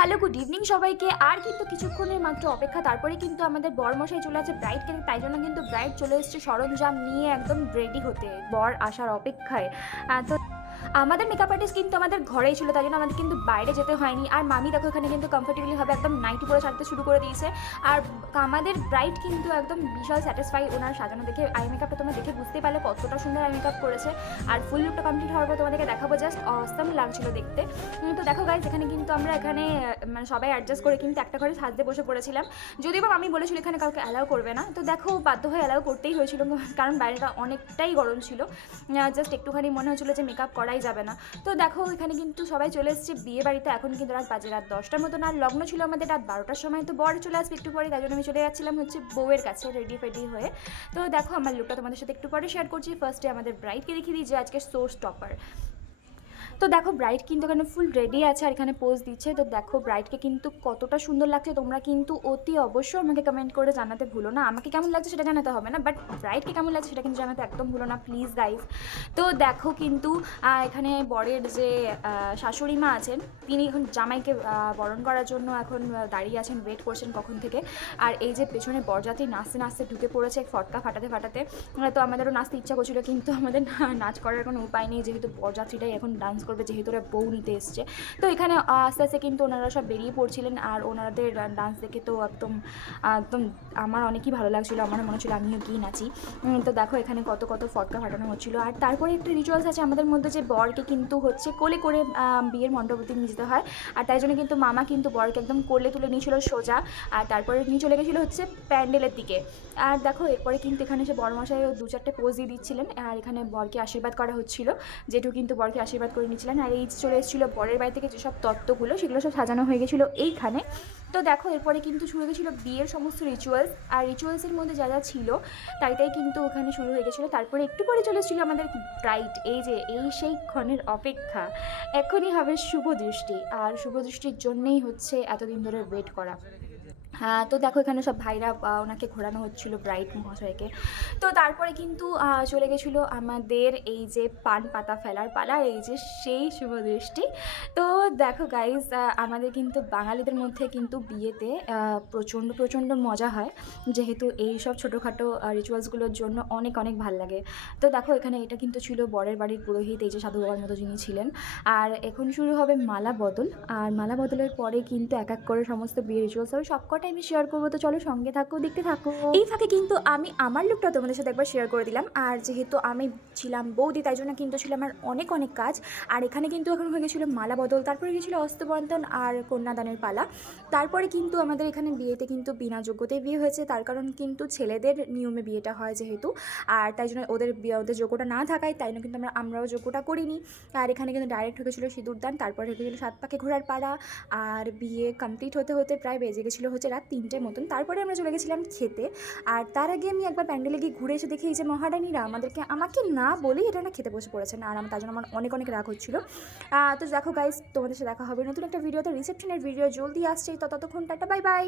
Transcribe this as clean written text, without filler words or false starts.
Hello, good evening সবাইকে। আর কিন্তু কিছুক্ষণের মাত্র অপেক্ষা, তারপরে কিন্তু আমাদের বরমশাই চলে আছে ব্রাইডকে, তাই জন্য কিন্তু ব্রাইড চলে এসেছে সরঞ্জাম নিয়ে একদম রেডি হতে, বর আসার অপেক্ষায়। তো আমাদের মেকআপ আর্টিস্ট কিন্তু আমাদের ঘরেই ছিল, তাই জন্য আমাদের কিন্তু বাইরে যেতে হয়নি। আর মামি দেখো এখানে কিন্তু কমফোর্টেবলি হবে একদম নাইটি পরে ছাড়তে শুরু করে দিয়েছে। আর আমাদের ব্রাইড কিন্তু একদম বিশাল স্যাটিসফাই ওনার সাজানো দেখে। আই মেকআপটা তোমরা দেখে বুঝতে পারলে কতটা সুন্দর আই মেকআপ করেছে। আর ফুল লুকটা কমপ্লিট হওয়ার পর তোমাদেরকে দেখাবো, জাস্ট অসম লাগছিল দেখতে। তো দেখো গাইজ, এখানে কিন্তু আমরা মানে সবাই অ্যাডজাস্ট করে কিন্তু একটা ঘরে সাজতে বসে পড়েছিলাম। যদিও বা মামি বলেছিল এখানে কাউকে অ্যালাউ করবে না, তো দেখো বাধ্য হয়ে অ্যালাউ করতেই হয়েছিল, কারণ বাইরেটা অনেকটাই গরম ছিল। জাস্ট একটুখানি মনে হচ্ছিলো যে মেকআপ করাই যাবে না। তো দেখো এখানে কিন্তু সবাই চলে এসেছে বিয়ে বাড়িতে। এখন কিন্তু রাত বাজে রাত 10টার মতন, আর লগ্ন ছিল আমাদের রাত 12টার সময়। তো বর চলে আসবে একটু পরে, তাই জন্য আমি চলে যাচ্ছিলাম হচ্ছে বউয়ের কাছে রেডি ফেডি হয়ে। তো দেখো আমার লুকটা তোমাদের সাথে একটু পরে শেয়ার করছি। ফার্স্টে আমাদের ব্রাইডকে দেখিয়ে দিই যে আজকে সোর্স টপার। তো দেখো ব্রাইড কিন্তু এখানে ফুল রেডি আছে আর এখানে পোজ দিচ্ছে। তো দেখো ব্রাইডকে কিন্তু কতটা সুন্দর লাগছে, তোমরা কিন্তু অতি অবশ্যই আমাকে কমেন্ট করে জানাতে ভুলো না। আমাকে কেমন লাগছে সেটা জানাতে হবে না, বাট ব্রাইডকে কেমন লাগছে সেটা কিন্তু জানাতে একদম ভুলো না প্লিজ গাইজ। তো দেখো কিন্তু এখানে বরের যে শাশুড়ি মা আছেন, তিনি এখন জামাইকে বরণ করার জন্য এখন দাঁড়িয়ে আছেন, ওয়েট করছেন কখন থেকে। আর এই যে পেছনে বরযাত্রী নাচতে নাচতে ঢুকে পড়েছে ফটকা ফাটাতে ফাটাতে। তো আমাদেরও নাচতে ইচ্ছা করছিল, কিন্তু আমাদের নাচ করার কোনো উপায় নেই, যেহেতু বরযাত্রীটাই এখন ডান্স করবে, যেহেতু ওরা বউ নিতে এসছে। তো এখানে আস্তে আস্তে কিন্তু ওনারা সব বেরিয়ে পড়ছিলেন, আর ওনাদের ডান্স দেখে তো একদম একদম আমার অনেকই ভালো লাগছিলো, আমার মনে হচ্ছিলো আমিও গিয়ে নাচি। তো দেখো এখানে কত কত ফটকা ফাটানো হচ্ছিলো। আর তারপরে একটা রিচুয়ালস আছে আমাদের মধ্যে, যে বরকে কিন্তু হচ্ছে কোলে করে বিয়ের মণ্ডপে নিয়ে যেতে হয়। আর তাই জন্য কিন্তু মামা কিন্তু বরকে একদম কোলে তুলে নিয়েছিল সোজা, আর তারপরে নিয়ে চলে গেছিলো হচ্ছে প্যান্ডেলের দিকে। আর দেখো এরপরে কিন্তু এখানে সে বরমশাই 2-4টে পোজ দিয়ে দিচ্ছিলেন, আর এখানে বরকে আশীর্বাদ করা হচ্ছিলো, যেটু কিন্তু বরকে আশীর্বাদ করে নিচ্ছিলেন। আর এই চলে এসেছিলো বরের বাড়ি থেকে যেসব তত্ত্বগুলো, সেগুলো সব সাজানো হয়ে গেছিলো এইখানে। তো দেখো এরপরে কিন্তু শুরু হয়ে গেছিলো বিয়ের সমস্ত রিচুয়ালস, আর রিচুয়ালসের মধ্যে যা যা ছিল তাই তাই কিন্তু ওখানে শুরু হয়ে গেছিলো। তারপরে একটু পরে চলে এসেছিলো আমাদের ব্রাইড। এই যে এই সেই ক্ষণের অপেক্ষা, এখনই হবে শুভ দৃষ্টি, আর শুভ দৃষ্টির জন্যেই হচ্ছে এতদিন ধরে ওয়েট করা। হ্যাঁ, তো দেখো এখানে সব ভাইরা ওনাকে ঘোরানো হচ্ছিলো ব্রাইড মহাশয়কে। তো তারপরে কিন্তু চলে গেছিলো আমাদের এই যে পান পাতা ফেলার পালা, এই যে সেই শুভ দৃষ্টি। তো দেখো গাইজ, আমাদের কিন্তু বাঙালিদের মধ্যে কিন্তু বিয়েতে প্রচণ্ড প্রচণ্ড মজা হয়, যেহেতু এই সব ছোটোখাটো রিচুয়ালসগুলোর জন্য অনেক অনেক ভাল লাগে। তো দেখো এখানে এটা কিন্তু ছিল বরের বাড়ির পুরোহিত, এই যে সাধু বাবার মতো যিনি ছিলেন। আর এখন শুরু হবে মালা বদল, আর মালা বদলের পরে কিন্তু এক এক করে সমস্ত বিয়ে রিচুয়ালস হবে, সবকটাই আমি শেয়ার করবো। তো চলো সঙ্গে থাকো, দেখতে থাকো। এই ফাঁকে কিন্তু আমি আমার লুকটা তোমাদের সাথে একবার শেয়ার করে দিলাম। আর যেহেতু আমি ছিলাম বৌদি, তাই জন্য কিন্তু ছিল আমার অনেক অনেক কাজ। আর এখানে কিন্তু এখন হয়ে গেছিলো মালা বদল, তারপরে গেছিলো অস্তবন্ধন আর কন্যাদানের পালা। তারপরে কিন্তু আমাদের এখানে বিয়েতে কিন্তু বিনা যোগ্যতায় বিয়ে হয়েছে, তার কারণ কিন্তু ছেলেদের নিয়মে বিয়েটা হয় যেহেতু, আর তাই জন্য ওদের যোগ্যতা না থাকায় তাই জন্য কিন্তু আমরাও যোগ্যতা করিনি। আর এখানে কিন্তু ডাইরেক্ট হয়ে গেছিলো সিঁদুরদান, তারপরে হয়ে গেছিলো 7 পাকে ঘোরার পাড়া। আর বিয়ে কমপ্লিট হতে হতে প্রায় বেজে গেছিলো হচ্ছে রাত 3টের মতন। তারপরে আমরা চলে গেছিলাম খেতে। আর তার আগে আমি একবার প্যান্ডেলে গিয়ে ঘুরে এসে দেখি এই যে মহারানীরা আমাকে না বলেই এটা না খেতে বসে পড়েছেন, আর তার জন্য আমার অনেক অনেক রাগ হচ্ছিলো। তো দেখো গাইস, তোমাদের সাথে দেখা হবে নতুন একটা ভিডিওতে, রিসেপশনের ভিডিও জলদি আসছে। ততক্ষণ টাটা, বাই বাই।